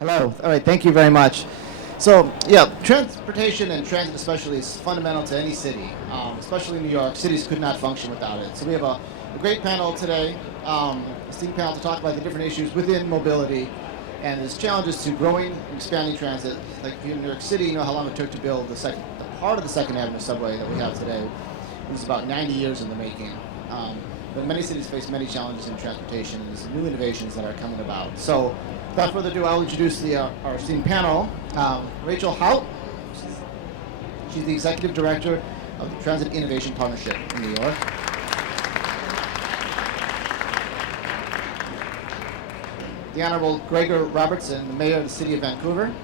Hello. All right. Thank you very much. So, yeah, transportation and transit especially is fundamental to any city, especially New York. Cities could not function without it. So we have a great panel today, a esteemed panel to talk about the different issues within mobility and its challenges to growing and expanding transit. Like if you're in New York City, you know how long it took to build the part of the Second Avenue subway that we have today. It was about 90 years in the making. But many cities face many challenges in transportation, and there's new innovations that are coming about. So, without further ado, I'll introduce our esteemed panel. Rachel Haot, she's the Executive Director of the Transit Innovation Partnership in New York. The Honorable Gregor Robertson, the Mayor of the City of Vancouver.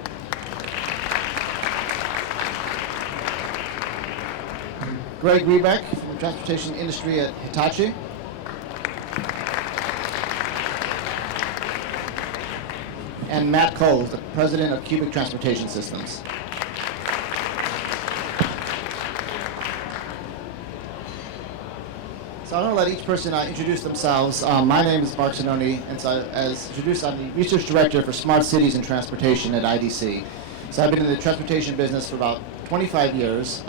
Gregory Beck from the transportation industry at Hitachi. And Matt Coles, the President of Hrebek Transportation Systems. So I'm going to let each person introduce themselves. My name is Mark Zannoni, and so as introduced, I'm the Research Director for Smart Cities and Transportation at IDC. So I've been in the transportation business for about 25 years,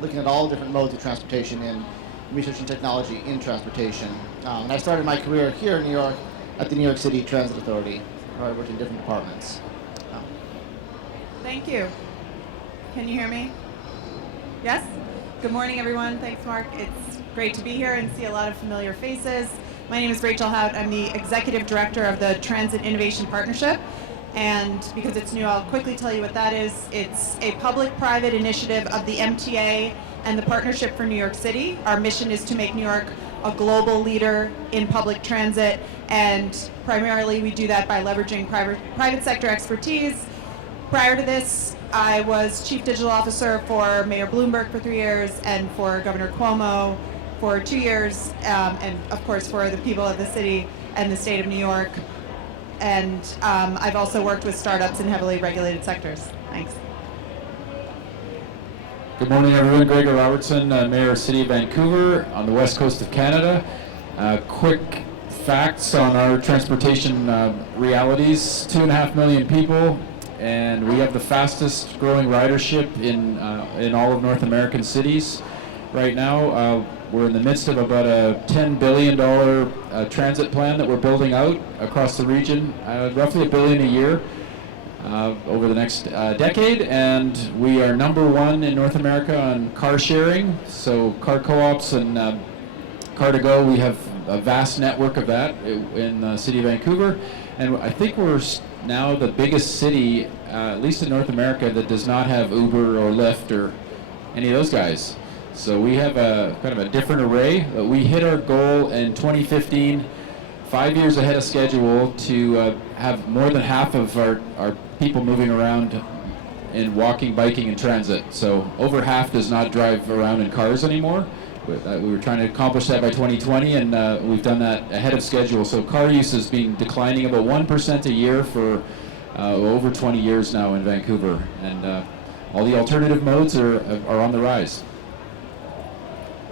looking at all different modes of transportation and research and technology in transportation. And I started my career here in New York at the New York City Transit Authority, where I worked in different departments. Thank you. Can you hear me? Yes? Good morning, everyone. Thanks, Mark. It's great to be here and see a lot of familiar faces. My name is Rachel Haot. I'm the Executive Director of the Transit Innovation Partnership. And because it's new, I'll quickly tell you what that is. It's a public-private initiative of the MTA and the Partnership for New York City. Our mission is to make New York a global leader in public transit, and primarily we do that by leveraging private sector expertise. Prior to this, I was Chief Digital Officer for Mayor Bloomberg for 3 years and for Governor Cuomo for 2 years, and of course for the people of the city and the state of New York. And I've also worked with startups in heavily regulated sectors. Thanks. Good morning, everyone. Gregor Robertson, Mayor of the City of Vancouver on the west coast of Canada. Quick facts on our transportation realities. 2.5 million people, and we have the fastest growing ridership in all of North American cities. Right now, we're in the midst of about a $10 billion transit plan that we're building out across the region, roughly $1 billion a year. Over the next decade, and we are #1 in North America on car sharing, so car co-ops and car2go. We have a vast network of that in the city of Vancouver, and I think we're now the biggest city, at least in North America, that does not have Uber or Lyft or any of those guys. So we have a kind of a different array. We hit our goal in 2015, 5 years ahead of schedule, to have more than half of our people moving around in walking, biking, and transit. So over half does not drive around in cars anymore. We were trying to accomplish that by 2020, and we've done that ahead of schedule. So car use has been declining about 1% a year for over 20 years now in Vancouver, and all the alternative modes are on the rise.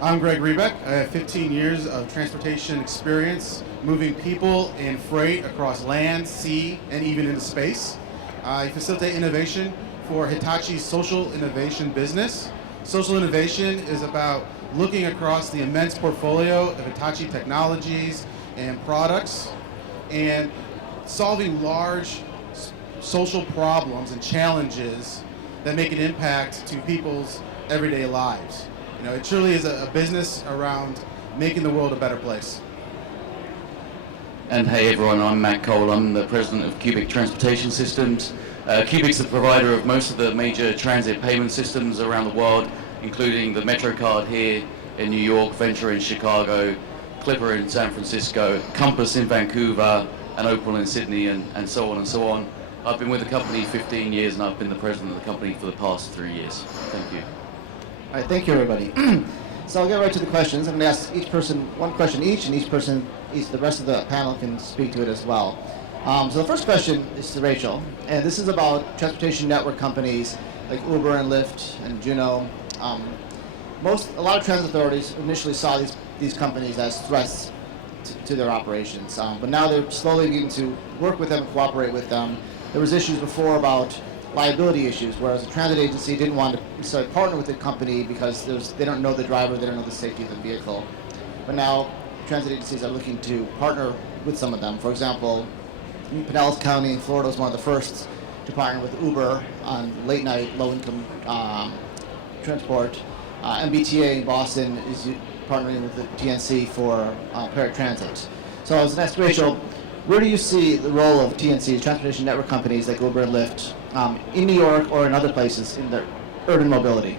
I'm Gregory Beck. I have 15 years of transportation experience, moving people and freight across land, sea, and even into space. I facilitate innovation for Hitachi's social innovation business. Social innovation is about looking across the immense portfolio of Hitachi technologies and products and solving large social problems and challenges that make an impact to people's everyday lives. You know, it truly is a business around making the world a better place. And hey everyone, I'm Matt Cole. I'm the president of Hrebek Transportation Systems. Hrebek's the provider of most of the major transit payment systems around the world, including the MetroCard here in New York, Venture in Chicago, Clipper in San Francisco, Compass in Vancouver, and Opal in Sydney, and so on and so on. I've been with the company 15 years, and I've been the president of the company for the past 3 years. Thank you. All right, thank you, everybody. So I'll get right to the questions. I'm going to ask each person one question each, and the rest of the panel can speak to it as well. So the first question is to Rachel, and this is about transportation network companies like Uber and Lyft and Juno. A lot of transit authorities initially saw these companies as threats to their operations, but now they're slowly beginning to work with them, cooperate with them, there was issues before about liability issues, whereas a transit agency didn't want to necessarily partner with the company because they don't know the driver, they don't know the safety of the vehicle. But now transit agencies are looking to partner with some of them. For example, Pinellas County in Florida was one of the first to partner with Uber on late night, low income transport. MBTA in Boston is partnering with the TNC for paratransit. So I was going to ask Rachel, where do you see the role of TNCs, transportation network companies like Uber and Lyft, in New York or in other places in their urban mobility?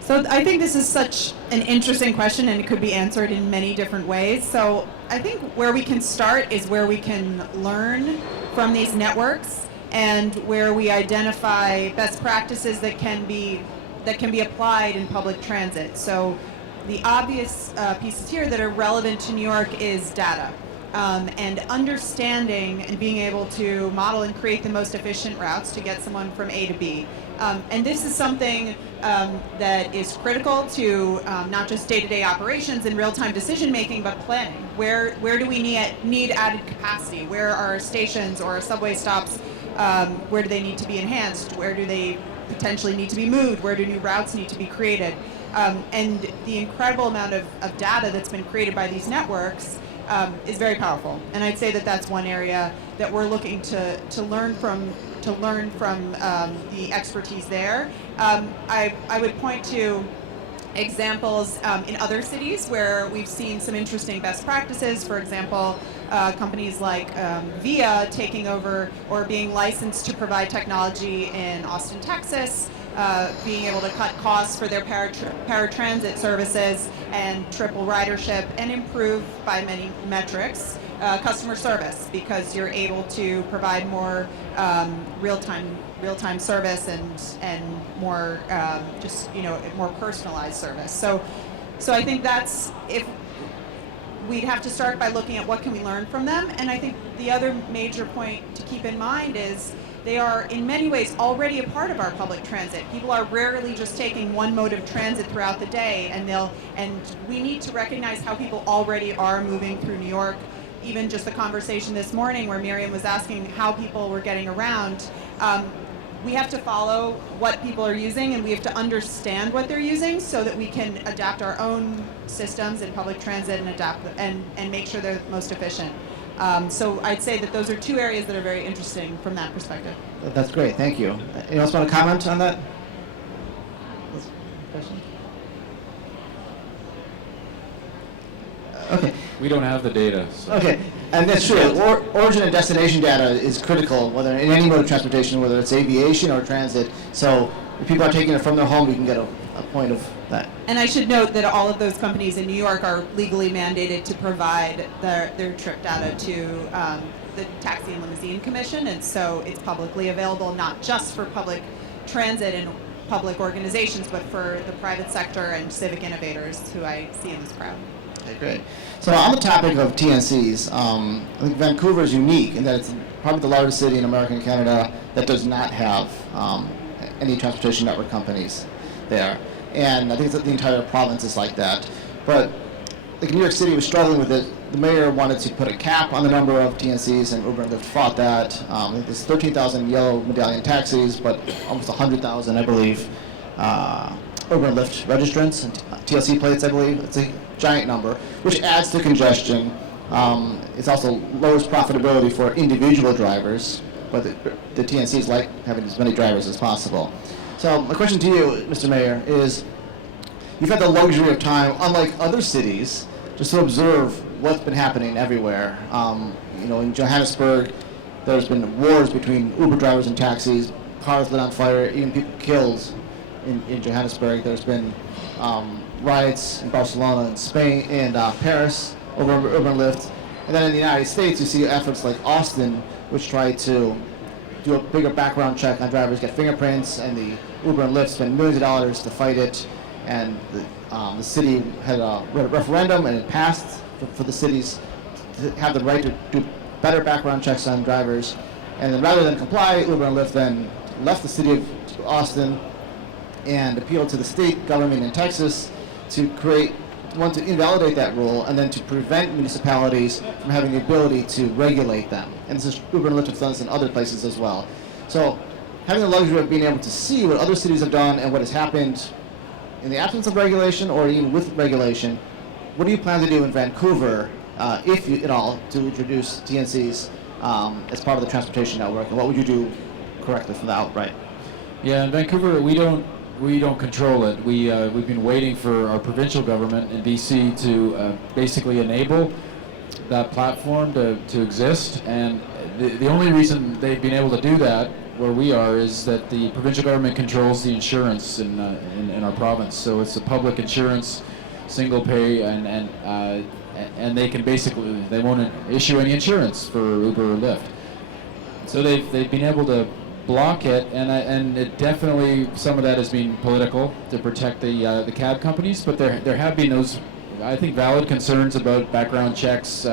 So I think this is such an interesting question, and it could be answered in many different ways. So I think where we can start is where we can learn from these networks and where we identify best practices that can be applied in public transit. So the obvious pieces here that are relevant to New York is data. And understanding and being able to model and create the most efficient routes to get someone from A to B. And this is something that is critical to not just day-to-day operations and real-time decision-making, but planning. Where do we need added capacity? Where are stations or subway stops, where do they need to be enhanced? Where do they potentially need to be moved? Where do new routes need to be created? And the incredible amount of data that's been created by these networks is very powerful, and I'd say that that's one area that we're looking to learn from the expertise there. I would point to examples in other cities where we've seen some interesting best practices. For example, companies like Via taking over or being licensed to provide technology in Austin, Texas, being able to cut costs for their paratransit services and triple ridership and improve by many metrics customer service, because you're able to provide more real-time service and more more personalized service. So I think that's, if we'd have to start by looking at what can we learn from them. And I think the other major point to keep in mind is they are in many ways already a part of our public transit. People are rarely just taking one mode of transit throughout the day, and we need to recognize how people already are moving through New York. Even just the conversation this morning where Miriam was asking how people were getting around, we have to follow what people are using, and we have to understand what they're using so that we can adapt our own systems in public transit and adapt and make sure they're most efficient. So I'd say that those are two areas that are very interesting from that perspective. That's great, thank you. Anyone else want to comment on that? Question? Okay. We don't have the data. So. Okay, and that's true. Origin and destination data is critical, whether in any mode of transportation, whether it's aviation or transit. So if people are taking it from their home, we can get a point of that. And I should note that all of those companies in New York are legally mandated to provide their trip data to the Taxi and Limousine Commission, and so it's publicly available not just for public transit and public organizations, but for the private sector and civic innovators who I see in this crowd. Okay, great. So on the topic of TNCs, I think Vancouver is unique in that it's probably the largest city in America and Canada that does not have any transportation network companies there. And I think the entire province is like that. But like New York City was struggling with it. The mayor wanted to put a cap on the number of TNCs, and Uber and Lyft fought that. I think there's 13,000 yellow medallion taxis, but almost 100,000, I believe, Uber and Lyft registrants and TLC plates, I believe. It's a giant number, which adds to congestion. It also lowers profitability for individual drivers, but the TNCs like having as many drivers as possible. So my question to you, Mr. Mayor, is you've had the luxury of time, unlike other cities, just to observe what's been happening everywhere. In Johannesburg, there's been wars between Uber drivers and taxis, cars lit on fire, even people killed in Johannesburg. There's been riots in Barcelona and Spain and Paris over Uber and Lyft. And then in the United States, you see efforts like Austin, which try to do a bigger background check on drivers, get fingerprints, and the Uber and Lyft spend millions of dollars to fight it. And the city had a referendum, and it passed for the cities to have the right to do better background checks on drivers. And then rather than comply, Uber and Lyft then left the city of Austin and appealed to the state government in Texas to create one, to invalidate that rule, and then to prevent municipalities from having the ability to regulate them. And this is Uber and Lyft have done this in other places as well. So having the luxury of being able to see what other cities have done and what has happened in the absence of regulation or even with regulation, what do you plan to do in Vancouver, if you, at all, to introduce TNCs as part of the transportation network? And what would you do correctly from the outright? Yeah, in Vancouver, we don't control it. We've been waiting for our provincial government in BC to basically enable that platform to exist. And the only reason they've been able to do that where we are is that the provincial government controls the insurance in our province. So it's a public insurance, single pay, and they can basically, they won't issue any insurance for Uber or Lyft. So they've been able to block it, and it definitely, some of that has been political to protect the cab companies, but there have been those, I think, valid concerns about background checks,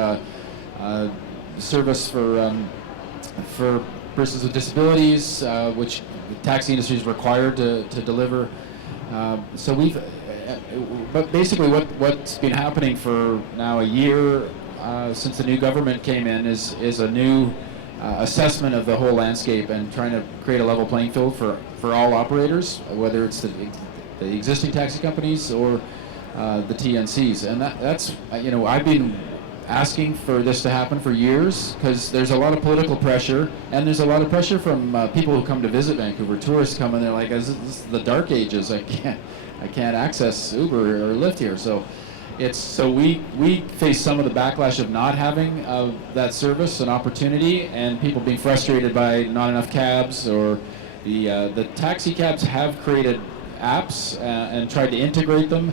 service for persons with disabilities, which the taxi industry is required to deliver. So but basically what's been happening for now a year since the new government came in is a new assessment of the whole landscape and trying to create a level playing field for all operators, whether it's the existing taxi companies or the TNCs. And that's, I've been asking for this to happen for years because there's a lot of political pressure, and there's a lot of pressure from people who come to visit Vancouver. Tourists come and they're like, this is the dark ages. I can't access Uber or Lyft here. So we face some of the backlash of not having that service and opportunity, and people being frustrated by not enough cabs, or the taxi cabs have created apps and tried to integrate them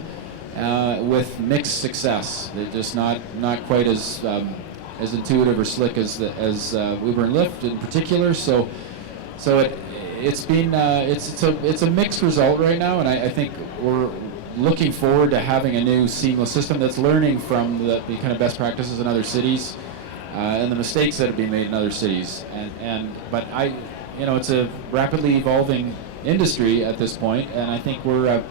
with mixed success. They're just not quite as intuitive or slick as Uber and Lyft in particular. So it's been it's a mixed result right now, and I think we're looking forward to having a new seamless system that's learning from the kind of best practices in other cities and the mistakes that have been made in other cities. But it's a rapidly evolving industry at this point, and I think we're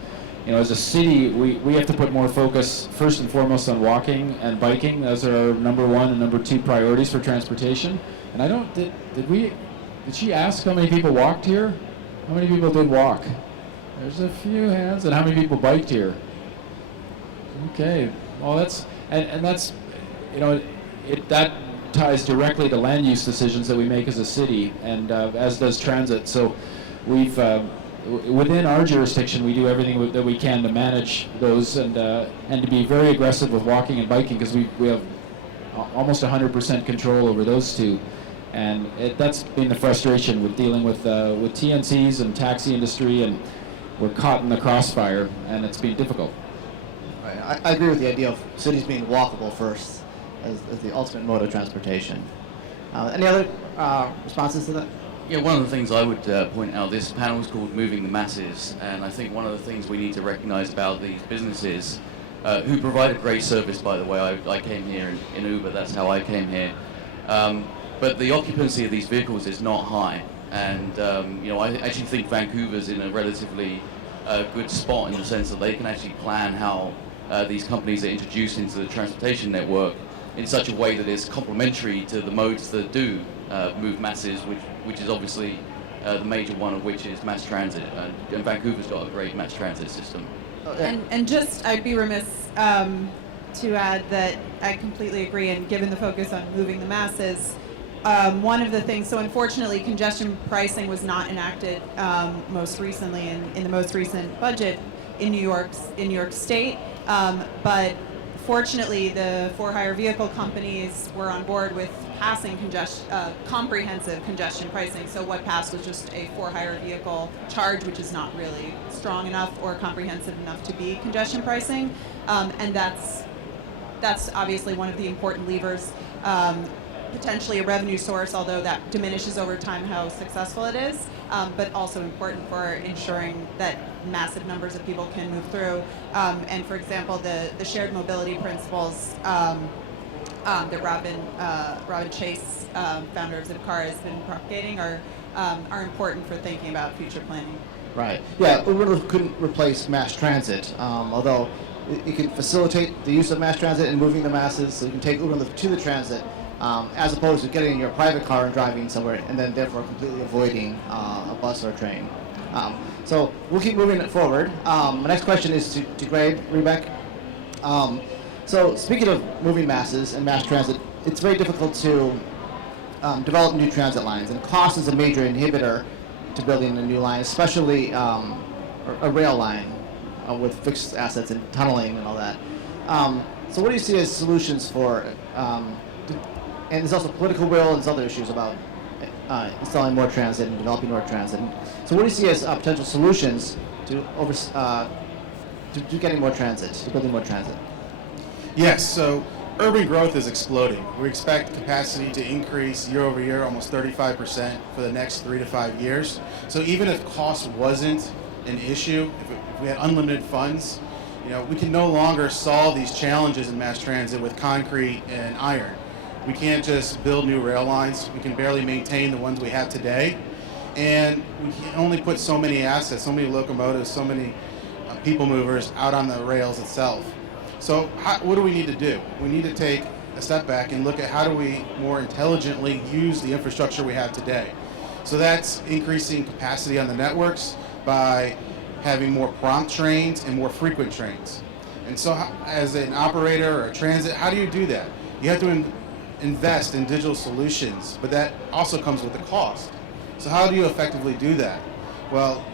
as a city, we have to put more focus first and foremost on walking and biking. Those are our number one and number two priorities for transportation. And did she ask how many people walked here? How many people did walk? There's a few hands. And how many people biked here? Okay. Well, that's that ties directly to land use decisions that we make as a city, and as does transit. So we've within our jurisdiction, we do everything that we can to manage those and to be very aggressive with walking and biking, because we have almost 100% control over those two. And that's been the frustration with dealing with TNCs and taxi industry, and we're caught in the crossfire, and it's been difficult. Right. I agree with the idea of cities being walkable first as the ultimate mode of transportation. Any other responses to that? Yeah, one of the things I would point out, this panel is called Moving the Masses, and I think one of the things we need to recognize about these businesses, who provide a great service, by the way. I came here in Uber, that's how I came here. But the occupancy of these vehicles is not high, and I actually think Vancouver's in a relatively good spot in the sense that they can actually plan how these companies are introduced into the transportation network in such a way that is complementary to the modes that do move masses, which is obviously the major one of which is mass transit. And Vancouver's got a great mass transit system. And just, I'd be remiss to add that I completely agree, and given the focus on moving the masses, one of the things, so unfortunately congestion pricing was not enacted most recently in the most recent budget in New York State, but fortunately the for-hire vehicle companies were on board with passing comprehensive congestion pricing. So what passed was just a for-hire vehicle charge, which is not really strong enough or comprehensive enough to be congestion pricing, and that's obviously one of the important levers. Potentially a revenue source, although that diminishes over time how successful it is, but also important for ensuring that massive numbers of people can move through. And for example, the shared mobility principles that Robin Chase, founder of Zipcar, has been propagating are important for thinking about future planning. Right. Yeah, Uber couldn't replace mass transit, although it can facilitate the use of mass transit and moving the masses, so you can take Uber to the transit, as opposed to getting in your private car and driving somewhere and then therefore completely avoiding a bus or a train. So we'll keep moving it forward. My next question is to Gregory Beck. So speaking of moving masses and mass transit, it's very difficult to develop new transit lines, and cost is a major inhibitor to building a new line, especially a rail line with fixed assets and tunneling and all that. So what do you see as solutions for, and there's also political will and there's other issues about installing more transit and developing more transit. So what do you see as potential solutions to getting more transit, to building more transit? Yes, so urban growth is exploding. We expect capacity to increase year over year, almost 35% for the next 3 to 5 years. So even if cost wasn't an issue, if we had unlimited funds, we can no longer solve these challenges in mass transit with concrete and iron. We can't just build new rail lines. We can barely maintain the ones we have today. And we can only put so many assets, so many locomotives, so many people movers out on the rails itself. So what do we need to do? We need to take a step back and look at how do we more intelligently use the infrastructure we have today. So that's increasing capacity on the networks by having more prompt trains and more frequent trains. And so as an operator or a transit, how do you do that? You have to invest in digital solutions, but that also comes with a cost. So how do you effectively do that? Well,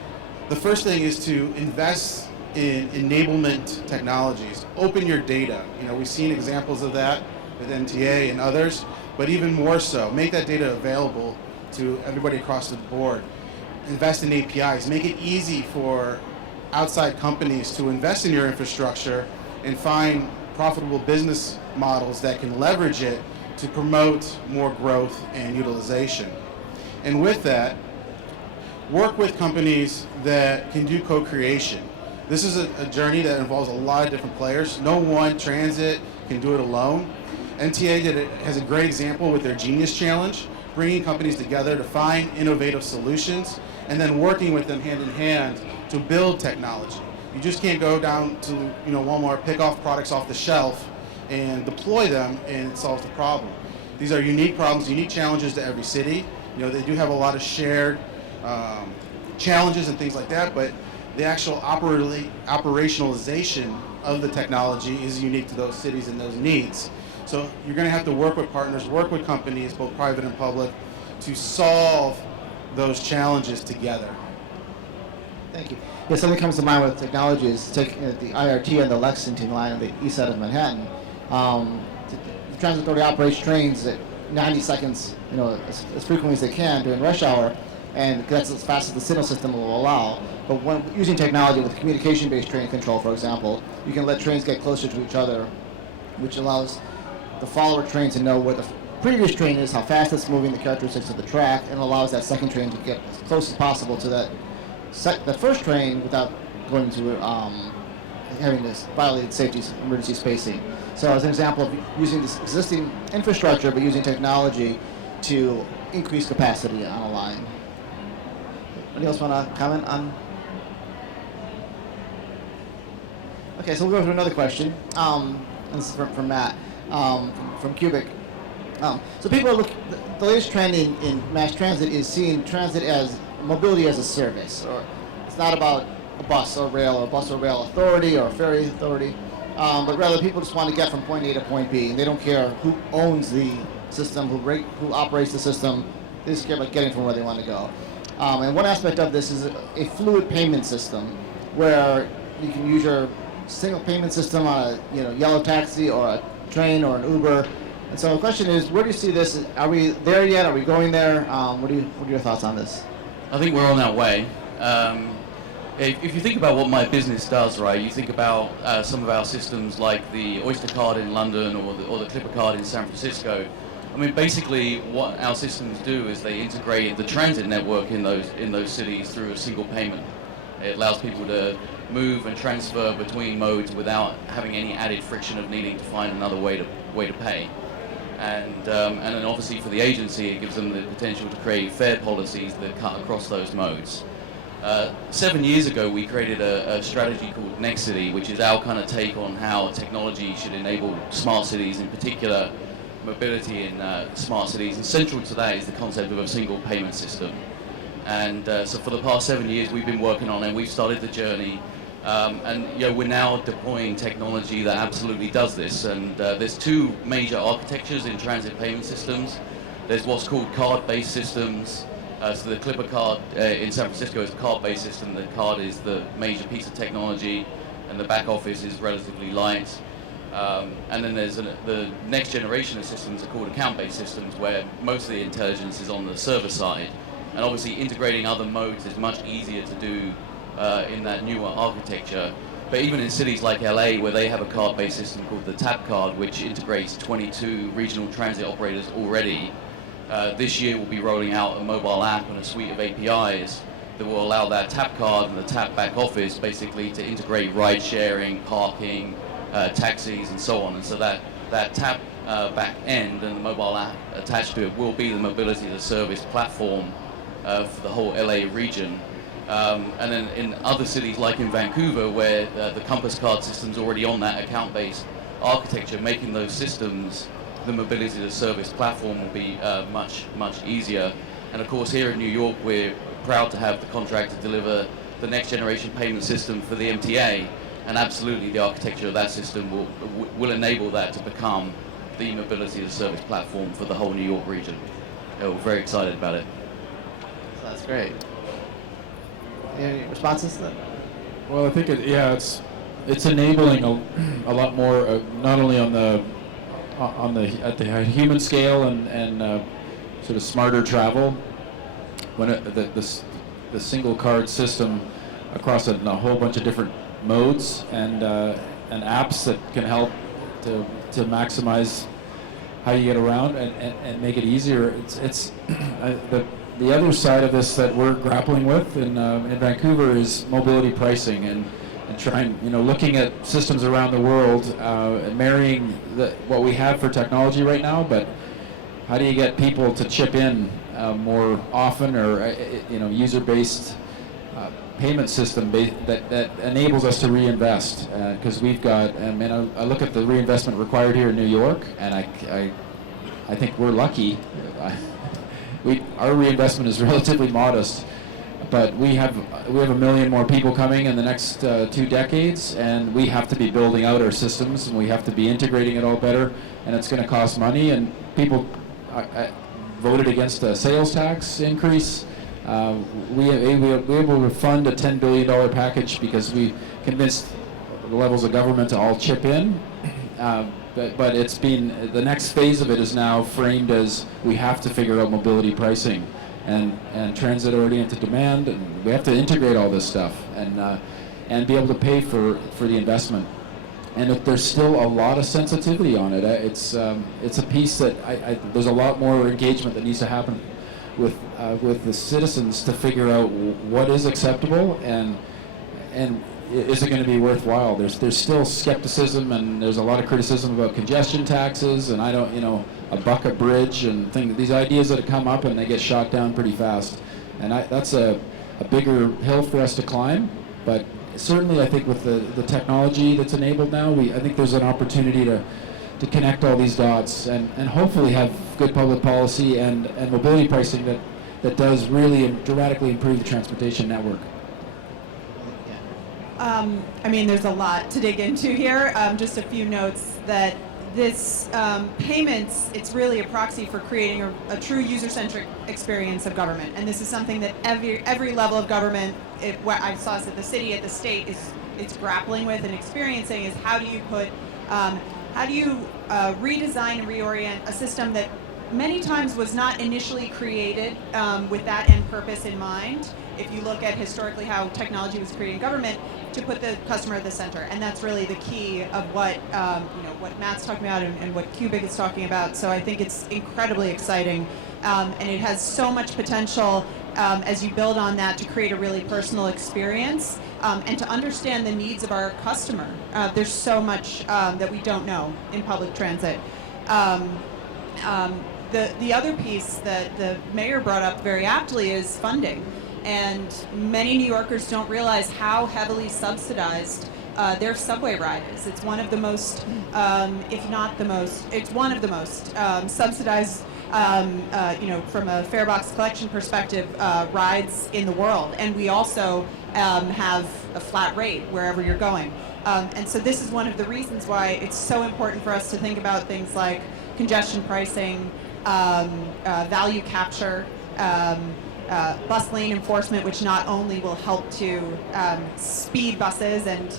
the first thing is to invest in enablement technologies. Open your data. We've seen examples of that with MTA and others, but even more so, make that data available to everybody across the board. Invest in APIs. Make it easy for outside companies to invest in your infrastructure and find profitable business models that can leverage it to promote more growth and utilization. And with that, work with companies that can do co-creation. This is a journey that involves a lot of different players. No one transit can do it alone. MTA has a great example with their Genius Challenge, bringing companies together to find innovative solutions and then working with them hand in hand to build technology. You just can't go down to Walmart, pick off products off the shelf and deploy them and it solves the problem. These are unique problems, unique challenges to every city. They do have a lot of shared challenges and things like that, but the actual operationalization of the technology is unique to those cities and those needs. So you're going to have to work with partners, work with companies, both private and public, to solve those challenges together. Thank you. Yeah, something comes to mind with technology is taking the IRT and the Lexington line on the east side of Manhattan. The transit authority operates trains at 90 seconds, as frequently as they can during rush hour, and that's as fast as the signal system will allow. But when using technology with communication-based train control, for example, you can let trains get closer to each other, which allows the follower train to know where the previous train is, how fast it's moving, the characteristics of the track, and allows that second train to get as close as possible to that first train without going to having this violated safety emergency spacing. So as an example of using this existing infrastructure but using technology to increase capacity on a line. Anybody else want to comment on? Okay, so we'll go to another question. And this is from Matt from Cubic. So people are the latest trend in mass transit is seeing transit as mobility as a service, or it's not about a bus or rail authority or a ferry authority, but rather people just want to get from point A to point B, and they don't care who owns the system, who operates the system. They just care about getting from where they want to go. And one aspect of this is a fluid payment system, where you can use your single payment system on a yellow taxi or a train or an Uber. And so the question is, where do you see this? Are we there yet? Are we going there? What are your thoughts on this? I think we're on our way. If you think about what my business does, right, you think about some of our systems like the Oyster card in London or the Clipper card in San Francisco. I mean, basically what our systems do is they integrate the transit network in those cities through a single payment. It allows people to move and transfer between modes without having any added friction of needing to find another way to pay. And then obviously for the agency, it gives them the potential to create fare policies that cut across those modes. 7 years ago, we created a strategy called Next City, which is our kind of take on how technology should enable smart cities, in particular mobility in smart cities. And central to that is the concept of a single payment system. And so for the past 7 years, we've been working on it. We've started the journey. And we're now deploying technology that absolutely does this. And there's two major architectures in transit payment systems. There's what's called card-based systems. So the Clipper card in San Francisco is a card-based system. The card is the major piece of technology, and the back office is relatively light. And then there's the next generation of systems are called account-based systems, where most of the intelligence is on the server side. And obviously integrating other modes is much easier to do in that newer architecture. But even in cities like LA, where they have a card-based system called the Tap Card, which integrates 22 regional transit operators already, this year we'll be rolling out a mobile app and a suite of APIs that will allow that Tap Card and the Tap back office basically to integrate ride sharing, parking, taxis, and so on. And so that Tap back end and the mobile app attached to it will be the mobility as a service platform for the whole LA region. And then in other cities like in Vancouver, where the Compass card system's already on that account-based architecture, making those systems the mobility as a service platform will be much easier. And of course here in New York, we're proud to have the contract to deliver the next generation payment system for the MTA, and absolutely the architecture of that system will enable that to become the mobility as a service platform for the whole New York region. We're very excited about it. So that's great. Any responses to that? Well, I think it's enabling a lot more, not only at the human scale and sort of smarter travel. When the single card system across a whole bunch of different modes and apps that can help to maximize how you get around and make it easier. It's the other side of this that we're grappling with in Vancouver is mobility pricing and trying, looking at systems around the world and marrying what we have for technology right now, but how do you get people to chip in more often, or user-based payment system that enables us to reinvest, because we've got, I look at the reinvestment required here in New York, and I think we're lucky. Our reinvestment is relatively modest, but we have 1 million more people coming in the next 2 decades, and we have to be building out our systems, and we have to be integrating it all better, and it's going to cost money. And people voted against a sales tax increase. We were able to fund a $10 billion package because we convinced the levels of government to all chip in. But it's been, the next phase of it is now framed as we have to figure out mobility pricing and transit-oriented demand, and we have to integrate all this stuff and be able to pay for the investment. And there's still a lot of sensitivity on it. It's a piece that there's a lot more engagement that needs to happen with the citizens to figure out what is acceptable and is it going to be worthwhile. There's still skepticism, and there's a lot of criticism about congestion taxes, and a bucket bridge and these ideas that have come up, and they get shot down pretty fast. And that's a bigger hill for us to climb, but certainly I think with the technology that's enabled now, I think there's an opportunity to connect all these dots and hopefully have good public policy and mobility pricing that does really dramatically improve the transportation network. There's a lot to dig into here. Just a few notes that this payments, it's really a proxy for creating a true user-centric experience of government. And this is something that every level of government, what I saw at the city, at the state, is grappling with and experiencing is how do you redesign and reorient a system that many times was not initially created with that end purpose in mind. If you look at historically how technology was created in government, to put the customer at the center, and that's really the key of what what Matt's talking about and what Hrebek is talking about. So I think it's incredibly exciting, and it has so much potential as you build on that to create a really personal experience and to understand the needs of our customer. There's so much that we don't know in public transit. The other piece that the mayor brought up very aptly is funding. and many New Yorkers don't realize how heavily subsidized their subway ride is. It's one of the most, if not the most, it's one of the most subsidized, from a fare box collection perspective, rides in the world. And we also have a flat rate wherever you're going. And so this is one of the reasons why it's so important for us to think about things like congestion pricing, value capture, bus lane enforcement, which not only will help to speed buses, and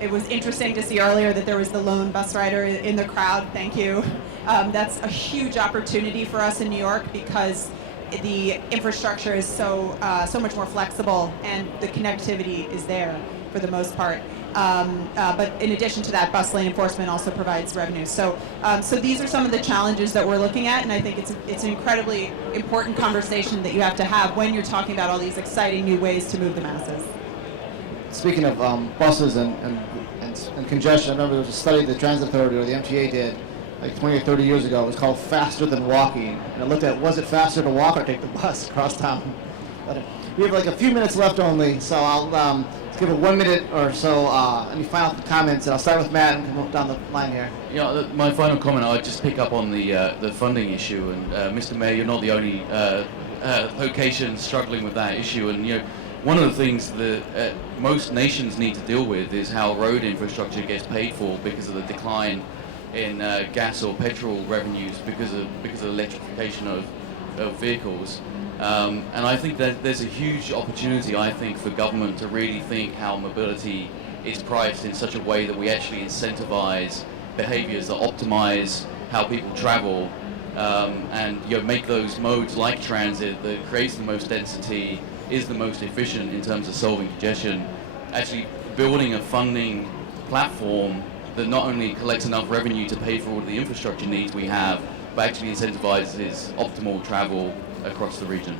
it was interesting to see earlier that there was the lone bus rider in the crowd. Thank you. That's a huge opportunity for us in New York because the infrastructure is so much more flexible and the connectivity is there for the most part. But in addition to that, bus lane enforcement also provides revenue. So these are some of the challenges that we're looking at, and I think it's an incredibly important conversation that you have to have when you're talking about all these exciting new ways to move the masses. Speaking of buses and congestion, I remember there was a study the Transit Authority or the MTA did like 20 or 30 years ago. It was called Faster Than Walking. And I looked at, was it faster to walk or take the bus across town? But we have like a few minutes left only, so I'll give it 1 minute or so. Any final comments? And I'll start with Matt and come down the line here. Yeah, my final comment, I'd just pick up on the funding issue. And Mr. Mayor, you're not the only location struggling with that issue. And one of the things that most nations need to deal with is how road infrastructure gets paid for because of the decline in gas or petrol revenues because of electrification of vehicles. And I think that there's a huge opportunity, I think, for government to really think how mobility is priced in such a way that we actually incentivize behaviors that optimize how people travel, and make those modes like transit that creates the most density, is the most efficient in terms of solving congestion, actually building a funding platform that not only collects enough revenue to pay for all the infrastructure needs we have, but actually incentivizes optimal travel across the region.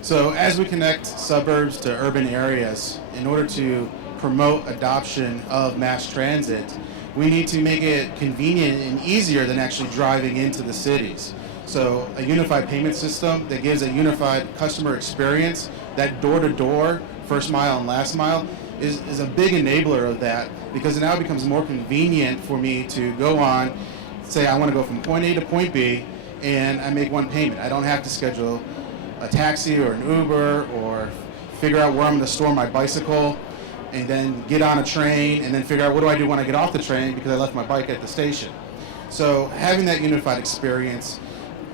So as we connect suburbs to urban areas, in order to promote adoption of mass transit, we need to make it convenient and easier than actually driving into the cities. So a unified payment system that gives a unified customer experience, that door-to-door, first mile and last mile, is a big enabler of that, because now it becomes more convenient for me to go on, say I want to go from point A to point B, and I make one payment. I don't have to schedule a taxi or an Uber or figure out where I'm going to store my bicycle and then get on a train and then figure out what do I do when I get off the train because I left my bike at the station. So having that unified experience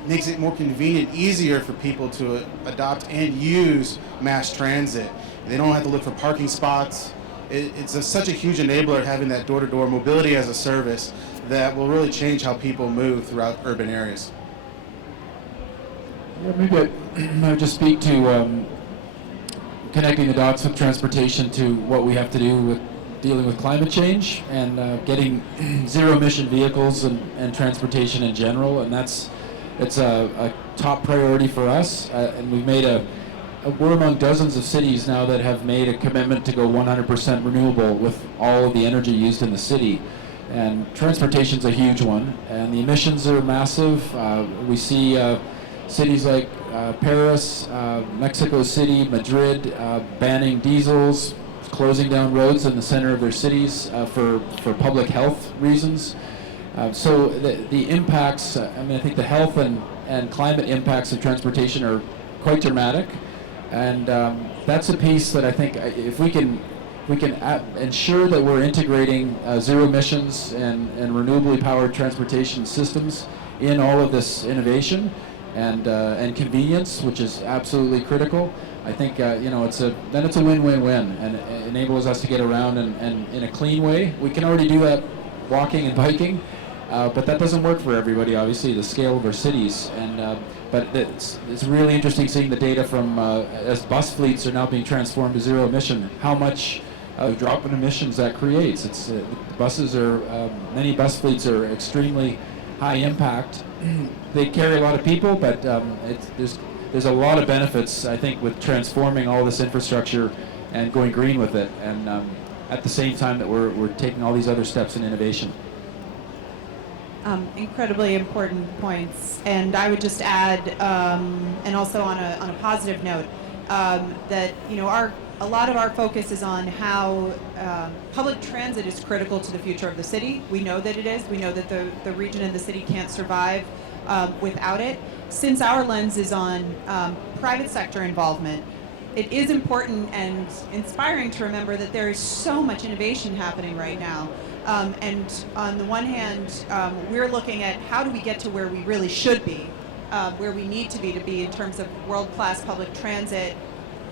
makes it more convenient, easier for people to adopt and use mass transit. They don't have to look for parking spots. It's such a huge enabler having that door-to-door mobility as a service that will really change how people move throughout urban areas. Yeah, maybe I would just speak to connecting the dots with transportation to what we have to do with dealing with climate change and getting zero-emission vehicles and transportation in general, and it's a top priority for us. And we've made we're among dozens of cities now that have made a commitment to go 100% renewable with all of the energy used in the city. And transportation's a huge one, and the emissions are massive. We see cities like Paris, Mexico City, Madrid banning diesels, closing down roads in the center of their cities for public health reasons. So the impacts, I think the health and climate impacts of transportation are quite dramatic. And that's a piece that I think if we can ensure that we're integrating zero emissions and renewably powered transportation systems in all of this innovation and convenience, which is absolutely critical. I think it's a win-win-win, and it enables us to get around and in a clean way. We can already do that walking and biking, but that doesn't work for everybody. Obviously, the scale of our cities, but it's really interesting seeing the data from as bus fleets are now being transformed to zero emission, how much drop in emissions that creates. It's many bus fleets are extremely high impact. They carry a lot of people, but there's a lot of benefits, I think, with transforming all this infrastructure and going green with it, and at the same time that we're taking all these other steps in innovation. Incredibly important points, and I would just add, and also on a positive note, that a lot of our focus is on how public transit is critical to the future of the city. We know that it is. We know that the region and the city can't survive without it. Since our lens is on private sector involvement, it is important and inspiring to remember that there is so much innovation happening right now. And on the one hand, we're looking at how do we get to where we really should be, where we need to be in terms of world-class public transit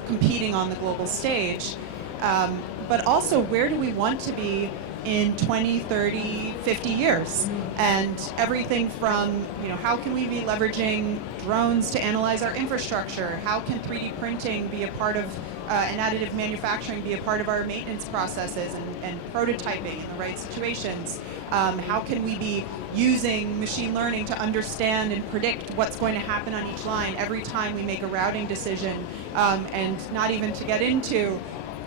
competing on the global stage, but also where do we want to be in 20, 30, 50 years? And everything from, how can we be leveraging drones to analyze our infrastructure? How can 3D printing be a part of, and additive manufacturing be a part of our maintenance processes and prototyping in the right situations? How can we be using machine learning to understand and predict what's going to happen on each line every time we make a routing decision? And not even to get into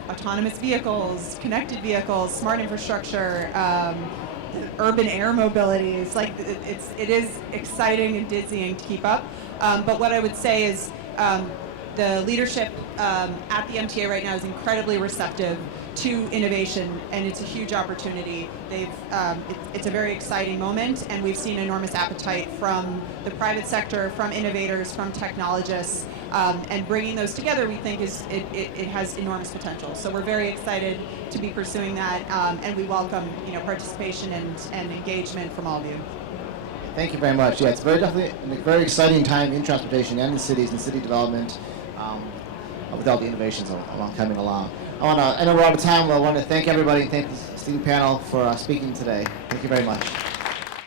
autonomous vehicles, connected vehicles, smart infrastructure, urban air mobility. It is exciting and dizzying to keep up. But what I would say is the leadership at the MTA right now is incredibly receptive to innovation, and it's a huge opportunity. It's a very exciting moment, and we've seen enormous appetite from the private sector, from innovators, from technologists, and bringing those together, we think it has enormous potential. So we're very excited to be pursuing that, and we welcome participation and engagement from all of you. Thank you very much. Yeah, it's definitely a very exciting time in transportation and in cities and city development, with all the innovations coming along. I know we're out of time, but I want to thank everybody and thank the esteemed panel for speaking today. Thank you very much.